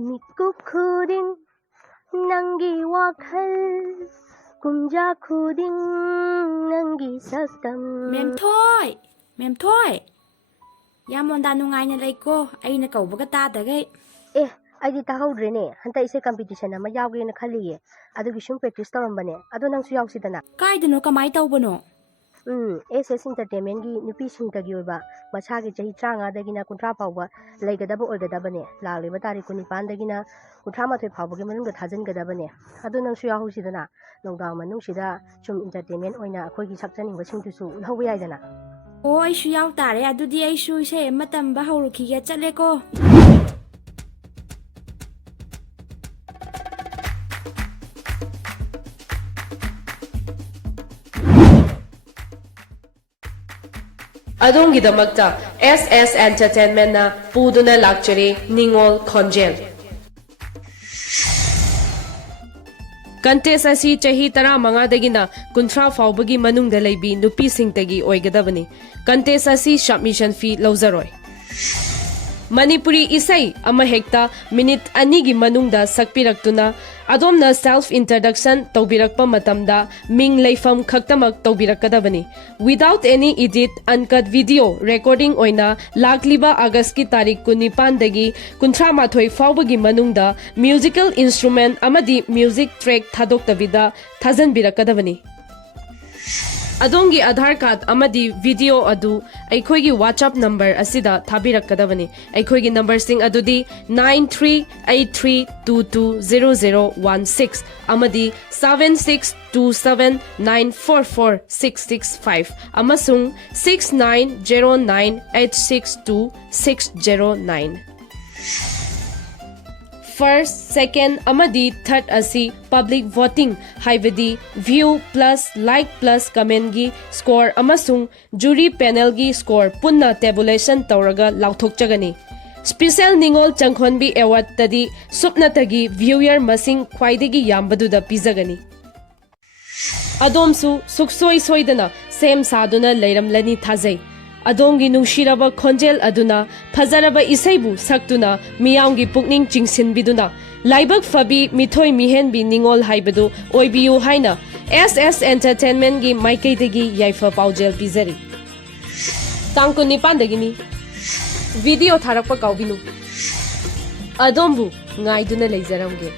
Mikuk khuding nangi wakhal kumja khuding nangi saktam. Mem Thoy Yamonda nungai na lay ko ay nakaubaga tatagay. Eh, aidi tahaudrene hanta ise competition ama yawge na khaliye adugi sum practice tawambane ado nangsu yawsidana Kaidano kamay tawbano? SS Entertainment gi nupi singtagi oiba masagi chahi 35 dagina 30 fawba laigadaba oigadabane lagliba tari 19 dagina 38 fawbagi manungda thajingadabane ado nangsu yawsidana nongdaw manungsida chum entertainment oina akhoi gi sakchaninga singtusu ulhawi yaidana Oh, ay shu yaw tare adudi ay shu se matamba hawrukiga chatle ko. Adongidamakta SS Entertainment na puduna lakchari Ningol Khonjel. Contest asi chahi 15 dagina 30 fawbagi manungda leibi nupi singtagi oigadabani. Contest asi submission fee lauzaroi. Manipuri isai ama hekta minute anigi manungda sakpiraktuna adomna self introduction tawbirakpa matamda ming leifam khaktamak tawbirakadabani without any edit uncut video recording oina lakliba August ki tarik 19 dagi 38 fawbagi manungda musical instrument amadi music track thadoktabida thajanbirakadabani Adongi Aadhaar card amadi video adu aikhoigi WhatsApp number asida thabirakadabani aikhoigi number sing adudi 9383220016 amadi 7627944665 amasung 6909862609 First, second, amadi third asi public voting haibadi view plus like plus comment gi score amasung jury panel gi score punna tabulation tawraga lauthokchagani Special Ningol Changkhonbi Award tadi supnatagi viewer masing khwaidagi yambaduda pizagani Adomsu suksoi soidana sem saduna leiramlani thazai Adongi nungshiraba khonjel aduna phazaraba isaibu saktuna miyaungi pukning chingsinbiduna laibak fabi mithoi mihenbi ningol haibadu oibiu haina SS Entertainment gi maikaidagi yaifa paujel bizari tangko nipandagini video tharakpa kaubinu adombu ngaiduna leijaramge